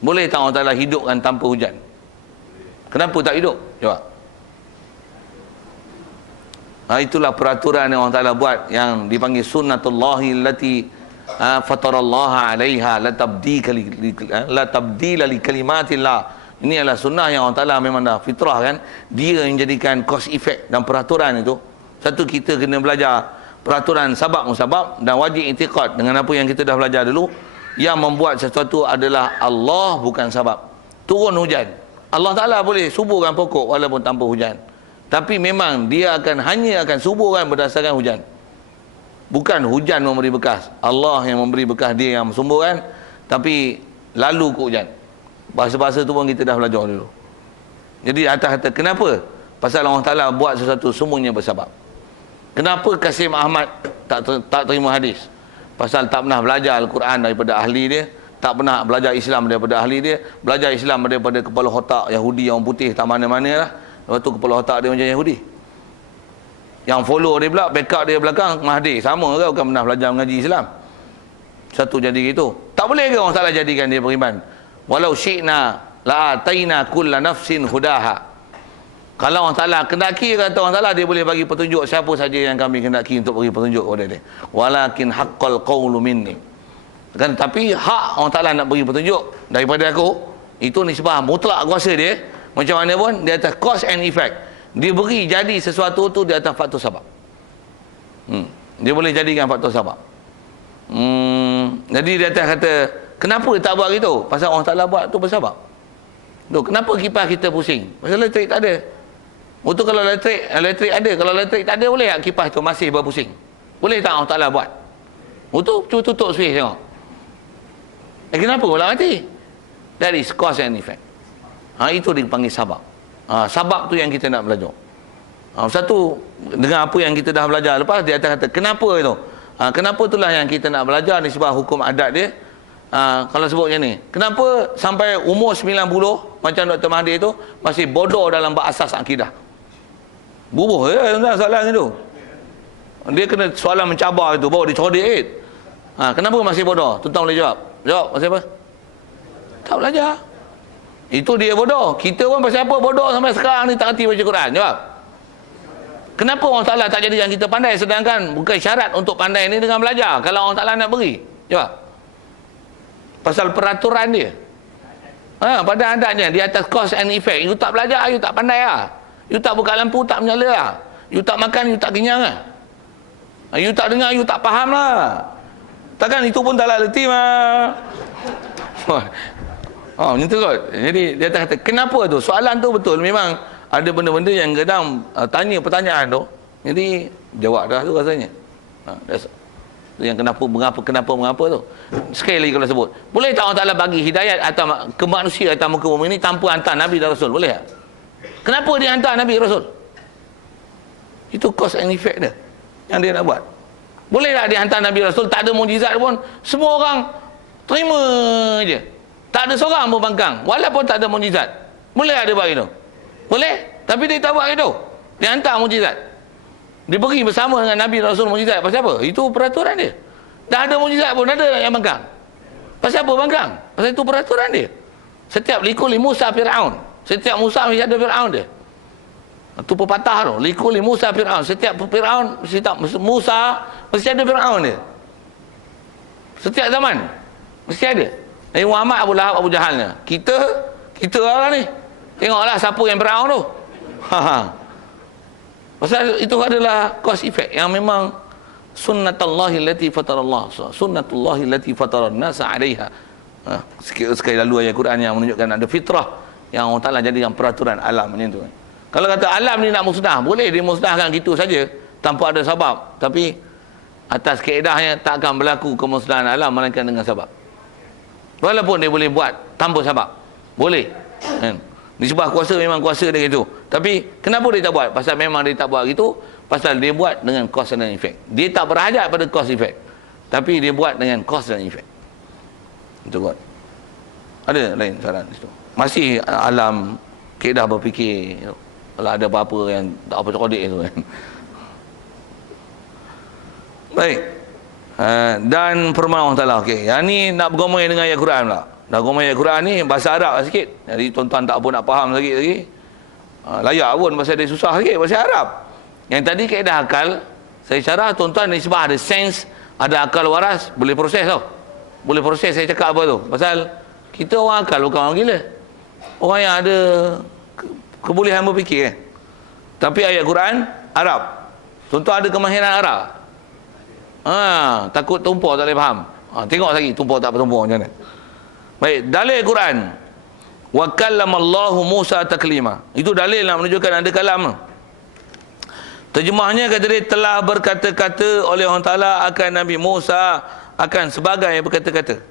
Boleh tak Allah Ta'ala hidupkan tanpa hujan? Kenapa tak hidup? Jawab. Itulah peraturan yang Allah Ta'ala buat, yang dipanggil sunnatullahi allati fatarallaha alaiha la tabdila li kalimatillah. Ini adalah sunnah yang Allah Ta'ala memang dah fitrah kan. Dia yang jadikan cause effect dan peraturan itu. Satu, kita kena belajar peraturan sabab musabab, dan wajib i'tiqad dengan apa yang kita dah belajar dulu. Yang membuat sesuatu adalah Allah, bukan sabab. Turun hujan, Allah Ta'ala boleh suburkan pokok walaupun tanpa hujan. Tapi memang dia hanya akan suburkan berdasarkan hujan. Bukan hujan memberi bekas, Allah yang memberi bekas, dia yang sumburkan. Tapi lalu ke hujan. Bahasa-bahasa tu pun kita dah belajar dulu. Jadi atas kata kenapa? Pasal Allah Ta'ala buat sesuatu semuanya bersabab. Kenapa Kasim Ahmad tak terima hadis? Pasal tak pernah belajar Al-Quran daripada ahli dia, tak pernah belajar Islam daripada ahli dia, belajar Islam daripada kepala otak Yahudi yang putih tak mana-mana lah. Lepas tu kepala otak dia macam Yahudi. Yang follow dia pula, backup dia belakang Mahdi. Sama ke? Bukan pernah belajar mengaji Islam. Satu jadi gitu. Tak boleh ke orang salah jadikan dia beriman? Walau syi'na la'ataina kulla nafsin hudaha. Kalau Allah Ta'ala kendaki, kata Allah Ta'ala, dia boleh bagi petunjuk siapa saja yang kami kendaki untuk bagi petunjuk kepada dia. Walakin haqqal qawlu minni. Kan, tapi hak Allah Ta'ala nak bagi petunjuk daripada aku, itu nisbah mutlak kuasa dia. Macam mana pun, di atas cause and effect. Dia beri jadi sesuatu tu di atas faktor sabab. Dia boleh jadikan faktor sabab. Jadi di atas kata, kenapa tak buat gitu? Pasal Allah Ta'ala buat tu bersabab. Kenapa kipas kita pusing? Pasal elektrik tak ada. Betul, kalau elektrik ada. Kalau elektrik tak ada, boleh tak kipas tu masih berpusing? Boleh tak Allah Ta'ala buat? Betul, cuba tutup switch tengok. Kenapa pula mati? That is cause and effect. Itu dipanggil sabab. Sabab tu yang kita nak belajar. Satu, dengan apa yang kita dah belajar lepas, dia atas kata kenapa itu? Kenapa itulah yang kita nak belajar ni, sebab hukum adat dia. Kalau sebut macam ni, kenapa sampai umur 90 macam Dr. Mahdi tu masih bodoh dalam berasas akidah? Bubuh soalan itu. Dia kena soalan mencabar itu, baru dicodik. Kenapa masih bodoh? Tuan boleh jawab. Jawab pasal apa? Tak belajar. Itu dia bodoh. Kita pun pasal apa bodoh sampai sekarang ni tak reti baca Quran? Jawab. Kenapa Allah Ta'ala tak jadikan kita pandai, sedangkan bukan syarat untuk pandai ni dengan belajar kalau Allah Ta'ala nak beri? Jawab. Pasal peraturan dia. Pada adatnya di atas cause and effect. You tak belajar, you tak pandai lah. You tak buka lampu, tak menyala lah. You tak makan, you tak kenyang lah. You tak dengar, you tak faham lah. Takkan itu pun tak lah letih mah. Macam tu kot. Jadi dia kata kenapa tu? Soalan tu betul. Memang ada benda-benda yang kadang tanya pertanyaan tu, jadi jawab dah tu rasanya. Yang kenapa tu. Sekali lagi kalau sebut, boleh tak Allah Ta'ala bagi hidayat atau ke manusia atau muka bumi ini tanpa hantar Nabi dan Rasul? Boleh tak? Kenapa dia hantar Nabi Rasul? Itu cause and effect dia yang dia nak buat. Boleh tak dia hantar Nabi Rasul, tak ada mujizat pun, semua orang terima je, tak ada seorang pun bangkang walaupun tak ada mujizat? Boleh tak dia buat itu? Boleh. Tapi dia tak buat itu. Dia hantar mujizat, diberi bersama dengan Nabi Rasul mujizat. Pasal apa? Itu peraturan dia. Dah ada mujizat pun ada yang bangkang. Pasal apa bangkang? Pasal itu peraturan dia. Setiap likuli Musa Fir'aun, setiap Musa mesti ada Fir'aun dia. Itu pepatah tu, likuli Musa Fir'aun. Setiap Fir'aun, setiap Musa mesti ada Fir'aun dia. Setiap zaman mesti ada. Nabi Muhammad, Abu Lahab, Abu Jahalnya. Kita lah ni, tengoklah siapa yang Fir'aun tu. Pasal itu adalah cause effect yang memang sunnatullahi allati fatarallah, sunnatullahi allati fataran nasa 'alaiha. Sekali lalu ayat Quran yang menunjukkan ada fitrah yang Allah Ta'ala jadikan peraturan alam macam tu. Kalau kata alam ni nak musnah, boleh dimusnahkan gitu saja tanpa ada sebab. Tapi atas kaedahnya tak akan berlaku kemusnahan alam melainkan dengan sebab. Walaupun dia boleh buat tanpa sebab, boleh kan? Nisbah kuasa memang kuasa dia gitu. Tapi kenapa dia tak buat? Pasal memang dia tak buat gitu. Pasal dia buat dengan cause dan effect. Dia tak berhajat pada cause effect, tapi dia buat dengan cause dan effect. Betul kot. Ada lain saran di situ. Masih alam kaedah berfikir. Kalau ada apa-apa yang tak apa kodik tu kan. Baik. Dan firman Allah Ta'ala. Okey, yang ni nak bergomai dengan ayat Quran pula. Nak bergomai ayat Quran ni bahasa Arab lah sikit. Jadi tuan-tuan tak apa nak faham sikit lagi. Layak pun pasal dia susah sikit bahasa Arab. Yang tadi kaedah akal, saya syarah tuan-tuan nisbah ada sense, ada akal waras, boleh proses tau. Boleh proses saya cakap apa tu. Pasal kita orang akal bukan orang gila. Orang yang ada kebolehan berfikir kan. Tapi ayat Quran Arab. Tuan-tuan ada kemahiran Arab. Takut tumpah tak boleh faham. Tengok lagi tumpah tak bertumpah macam mana. Baik, dalil Quran. Wa kallamallahu Musa taklima. Itu dalil nak menunjukkan ada kalam. Terjemahnya kata dia telah berkata-kata oleh Allah Ta'ala akan Nabi Musa akan sebagai berkata-kata.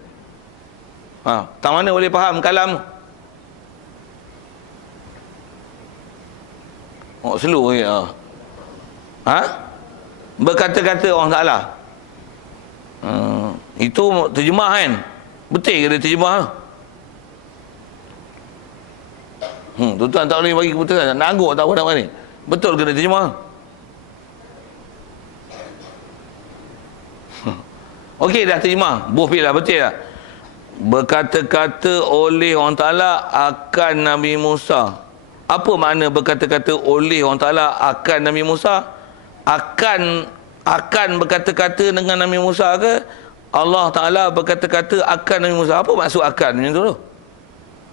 Tak mana boleh faham kalam? Slow je. Berkata-kata Allah Ta'ala. Itu terjemah kan? Betul ke dia terjemah? Tuan-tuan tak boleh bagi keputusan. Nak angguk tak apa nak ni. Betul ke dia terjemah? Okey dah terjemah. Boh pilih betul tak? Berkata-kata oleh Allah Ta'ala akan Nabi Musa. Apa makna berkata-kata oleh Allah Ta'ala akan Nabi Musa? Akan berkata-kata dengan Nabi Musa ke? Allah Ta'ala berkata-kata akan Nabi Musa. Apa maksud akan macam tu?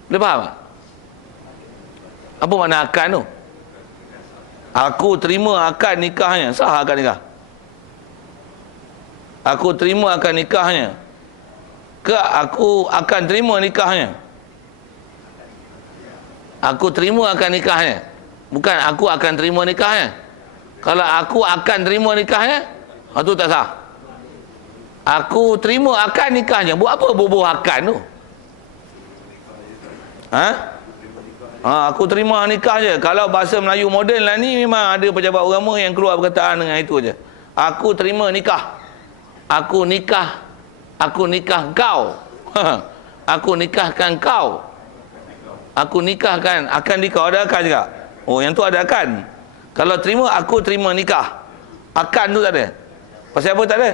Boleh faham tak? Apa makna akan tu? Aku terima akan nikahnya. Sah akan nikah? Aku terima akan nikahnya. Ke aku akan terima nikahnya? Aku terima akan nikahnya. Bukan aku akan terima nikahnya. Kalau aku akan terima nikahnya, itu tak sah. Aku terima akan nikahnya. Buat apa bubuh akan tu? Aku terima nikah je. Kalau bahasa Melayu moden lah ni, memang ada pejabat agama yang keluar perkataan dengan itu je. Aku terima nikah. Aku nikah kau. Aku nikahkan kau. Aku nikahkan. Akan di kau ada akan juga. Yang tu ada akan. Kalau terima, aku terima nikah. Akan tu tak ada. Pasal apa tak ada?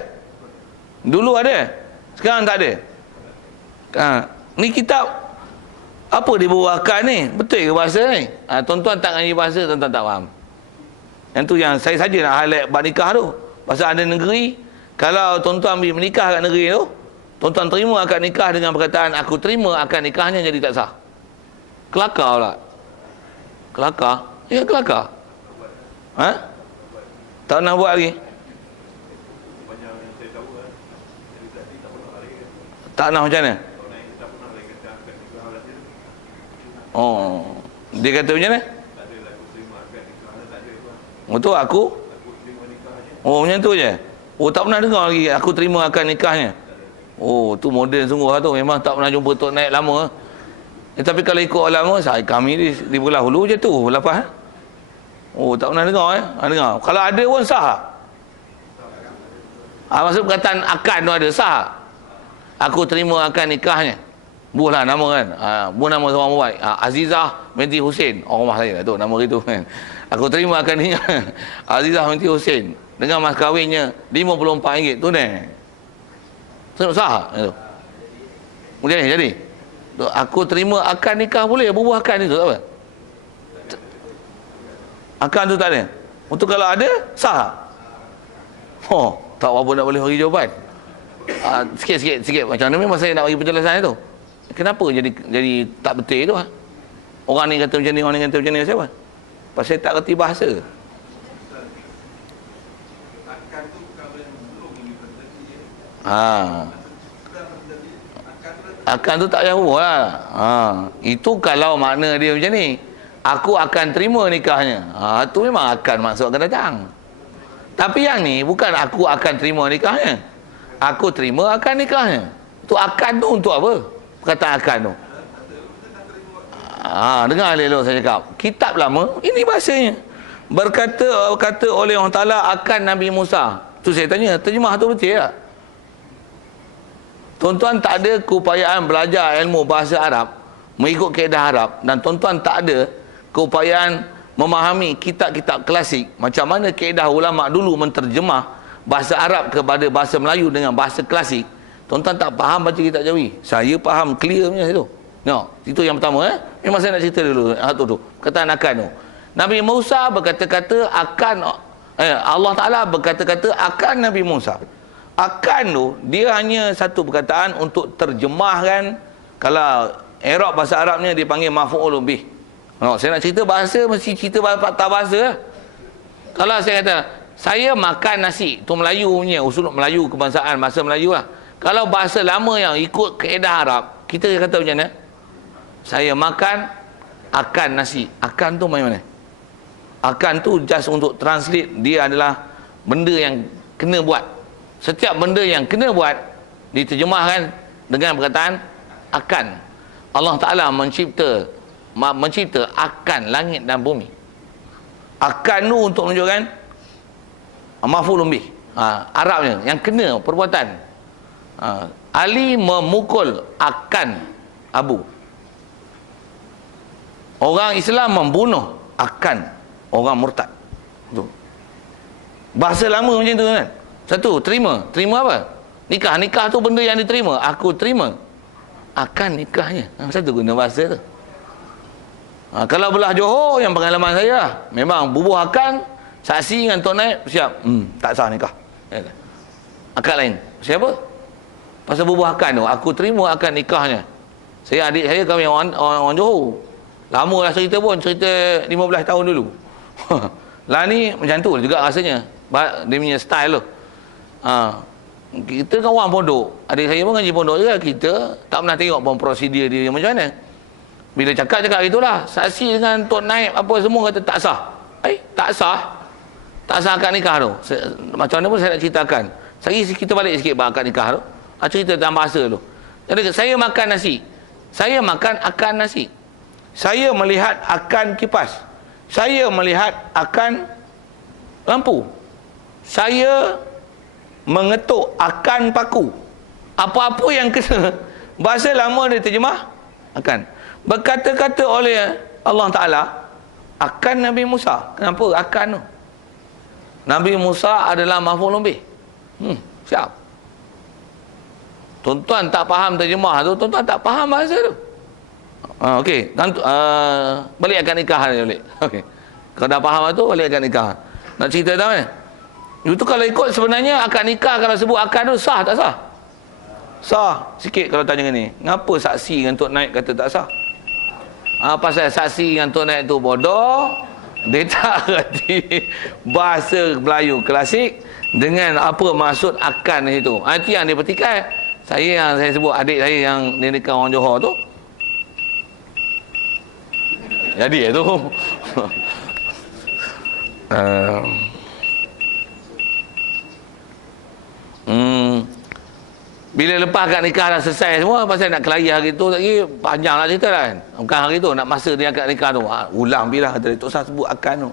Dulu ada. Sekarang tak ada. Ni kitab apa dia bawa akan ni? Betul ke bahasa ni? Tuan-tuan tak ngaji bahasa, tuan-tuan tak faham. Yang tu yang saya saja nak highlight bab nikah tu. Pasal ada negeri, kalau tuan-tuan pergi menikah kat negeri tu, tuan-tuan terima akad nikah dengan perkataan aku terima akad nikahnya, jadi tak sah. Kelakar pula. Kelakar? Ya kelakar. Tak nak buat lagi? Tak nak macam mana? Dia kata macam mana? Betul aku? Macam tu je. Tak pernah dengar lagi aku terima akan nikahnya. Tu moden sungguh lah tu. Memang tak pernah jumpa Tok Naik lama. Tapi kalau ikut ulama, kami di Belah Hulu je tu, lepas. Tak pernah dengar dengar. Kalau ada pun sah. Maksud perkataan akan tu ada sah. Aku terima akan nikahnya. Buhlah nama kan. Buh nama seorang baik. Azizah binti Husin. Rumah saya tu nama itu kan. Aku terima akan nikah Azizah binti Husin dengan mas kahwinnya RM54 tunai. Sah itu. Boleh jadi. Aku terima akan nikah boleh, bubuh akan itu tak apa. Akan tu tak ada. Untuk kalau ada sah. Tak apa nak boleh bagi jawapan. Sikit macam mana memang saya nak bagi penjelasan itu. Kenapa jadi tak betul tu? Orang ni kata macam ni, orang ni kata macam ni, siapa? Pasal tak kerti bahasa. Akan tu tak jauh lah. Itu kalau makna dia macam ni, aku akan terima nikahnya. Tu memang akan maksud akan datang. Tapi yang ni bukan aku akan terima nikahnya. Aku terima akan nikahnya. Tu akan tu untuk apa? Perkataan akan tu. Dengar elok saya cakap. Kitab lama, ini bahasanya. Berkata oleh Allah Ta'ala akan Nabi Musa. Tu saya tanya, terjemah tu betul tak? tuan-tuan tak ada keupayaan belajar ilmu bahasa Arab mengikut kaedah Arab, dan tuan-tuan tak ada keupayaan memahami kitab-kitab klasik, macam mana kaedah ulama dulu menterjemah bahasa Arab kepada bahasa Melayu dengan bahasa klasik, tuan-tuan tak faham baca kitab Jawi. Saya faham clear punya itu. No, itu yang pertama. Memang saya nak cerita dulu tu. Perkataan akan tu. Nabi Musa berkata-kata akan, Allah Ta'ala berkata-kata akan Nabi Musa. Akan tu, dia hanya satu perkataan untuk terjemahkan. Kalau Arab, bahasa Arabnya dia panggil maf'ulun bih. No, saya nak cerita bahasa, mesti cerita fakta bahasa lah. Kalau saya kata, saya makan nasi, tu Melayu punya, usul Melayu, kebangsaan, bahasa Melayu lah. Kalau bahasa lama yang ikut kaedah Arab, kita kata macam mana? Saya makan akan nasi. Akan tu macam mana? Akan tu just untuk translate, dia adalah benda yang kena buat. Setiap benda yang kena buat diterjemahkan dengan perkataan akan. Allah Ta'ala mencipta akan langit dan bumi. Akan tu untuk menunjukkan maf'ulun bih. Arabnya yang kena perbuatan. Ali memukul akan Abu. Orang Islam membunuh akan orang murtad. Tu. Bahasa lama macam tu kan. Satu, terima. Terima apa? Nikah. Nikah tu benda yang diterima. Aku terima akan nikahnya. Satu guna bahasa tu. Kalau belah Johor, yang pengalaman saya, memang bubuh akan, saksi dengan Tok Naib siap. Tak sah nikah. Akad lain. Siapa? Pasal bubuh akan tu, aku terima akan nikahnya. Saya, adik saya kami orang Johor. Lama lah cerita pun, cerita 15 tahun dulu. Lah ni macam tu juga rasanya. Dia punya style tu. Kita kan orang pondok. Adik saya pun ngaji pondok juga. Kita tak pernah tengok pun prosedur dia macam mana. Bila cakap gitulah. Saksi dengan Tok Naib apa semua kata tak sah. Tak sah. Tak sah akad nikah tu. Macam mana pun saya nak ceritakan. Kita balik sikit akad nikah tu. Cerita tentang bahasa tu. Jadi saya makan nasi. Saya makan akan nasi. Saya melihat akan kipas. Saya melihat akan lampu. Saya mengetuk akan paku. Apa-apa yang kena bahasa lama dia terjemah akan. Berkata-kata oleh Allah Ta'ala akan Nabi Musa. Kenapa akan tu? Nabi Musa adalah maf'ulun bih. Siap. Tuan-tuan tak faham terjemah tu, tuan-tuan tak faham bahasa tu. Okey, balik akad nikah ni balik. Okey. Kalau dah faham tu, balik akad nikah. Nak cerita tahu kan? Itu kalau ikut sebenarnya akad nikah kalau sebut akad tu sah tak sah? Sah. Sikit kalau tanya ni. Ngapa saksi dengan Tok Naib kata tak sah? Pasal saksi dengan Tok Naib tu bodoh. Dia tak reti bahasa Melayu klasik dengan apa maksud akan di situ. Itu yang dia petikai. Yang saya sebut adik saya yang dia nikah orang Johor tu. Jadi tu. Bila lepas akad nikah dah selesai semua, pasal nak kelahi hari tu lagi panjang lah cerita kan. Bukan hari tu, nak masa dia akad nikah tu. Ulang bila kata dia tak sah sebut akan tu.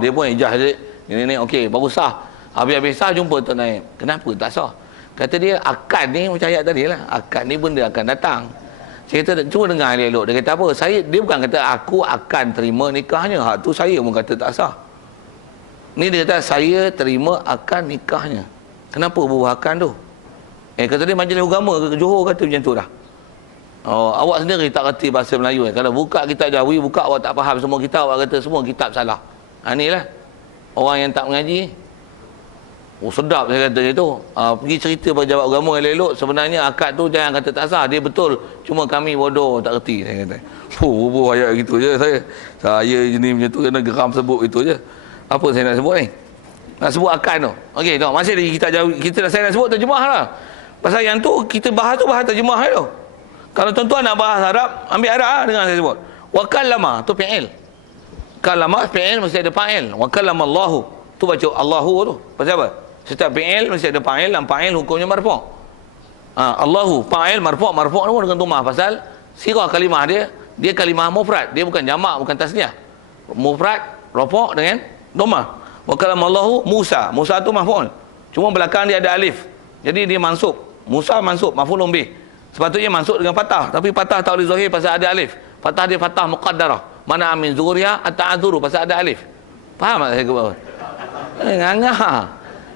Dia pun ijaz je. Ni okey, baru sah. Habis-habis sah jumpa Tok Naib. Kenapa tak sah? Kata dia akan ni macam ayat tadi lah. Akan ni benda akan datang. Saya kata cuba dengar elok. Dia kata apa? Dia bukan kata aku akan terima nikahnya. Hak tu saya pun kata tak sah. Ni dia kata saya terima akan nikahnya. Kenapa bubuh akan tu? Kata dia majlis agama ke Johor kata macam tu dah. Awak sendiri tak reti bahasa Melayu. Kalau buka kitab Jawi, buka awak tak faham semua kitab, awak kata semua kitab salah. Inilah orang yang tak mengaji. Sedap saya kata itu. Pergi cerita pejabat agama elok-elok, sebenarnya akad tu jangan kata tak sah. Dia betul. Cuma kami bodoh tak reti, saya kata. Bubuh ayat gitu je saya. Saya jenis macam tu kena geram sebut itu je. Apa saya nak sebut ni? Nak sebut akan tu. Okey, tengok masih lagi kitab Jawi. Saya nak sebut terjemah lah. Pasal yang tu kita bahas tu bahas terjemah tu. Kalau tuan-tuan nak bahas Arab, ambil Arab lah dengan saya sebut. Wa kallama tu fi'il. Kallama fi'il mesti ada fa'il. Wa kallama Allahu. Tu baca Allahu tu. Pasal apa? Setiap fi'il mesti ada fa'il dan fa'il hukumnya marfu'. Allahu fa'il marfu' tu dengan dhammah pasal sirah kalimah dia kalimah mufrad. Dia bukan jamak, bukan tasniah. Mufrad rafu' dengan dhammah. Wa kallama Allahu Musa. Musa tu maf'ul. Cuma belakang dia ada alif. Jadi dia mansub. Musa mansub maf'ulun bih. Sepatutnya mansub dengan fathah, tapi fathah tak boleh zahir pasal ada alif. Fathah dia fathah muqaddarah. Mana amin zuhuriha at-ta'adzuru pasal ada alif. Faham tak saya ke bawah? Ngangah.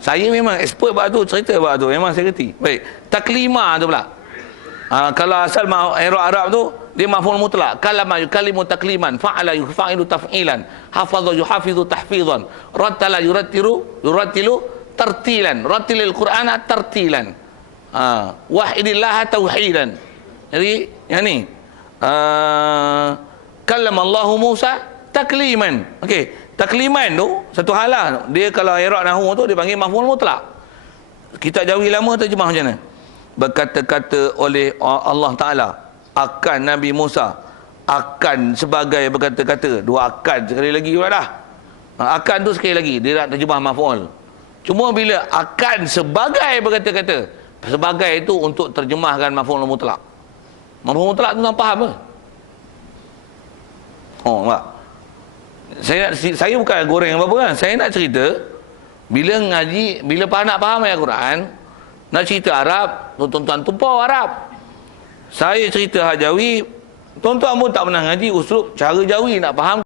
Saya memang expert buat tu, cerita buat tu. Memang saya kerti. Baik. Taklima tu pula. Kalau asal i'rab Arab tu dia maf'ul mutlak. Kalama yukallimu takliman, fa'ala yufa'ilu taf'ilan, hafaza yuhafizu tahfizan, rattala yurattilu tartilan, rattilil Qur'ana tartilan. Wahidillah tauhidan. Jadi yang ni kallama Allahu Musa takliman. Okey, takliman tu satu hal lah. Dia kalau i'rab nahwu tu dia panggil maf'ul mutlak. Kitab Jawi lama terjemah macam mana? Berkata-kata oleh Allah Ta'ala akan Nabi Musa, akan sebagai berkata-kata. Dua akan sekali lagi juga dah. Akan tu sekali lagi dia nak terjemah maf'ul. Cuma bila akan sebagai berkata-kata, sebagai itu untuk terjemahkan maf'ul mutlak. Maf'ul mutlak tu tak faham ke? Nampak? Saya bukan goreng apa-apa kan. Saya nak cerita bila ngaji, bila nak faham ayat Quran, nak cerita Arab, tuan-tuan tumpau Arab. Saya cerita hak Jawi, tuan-tuan pun tak pernah ngaji uslub cara Jawi nak faham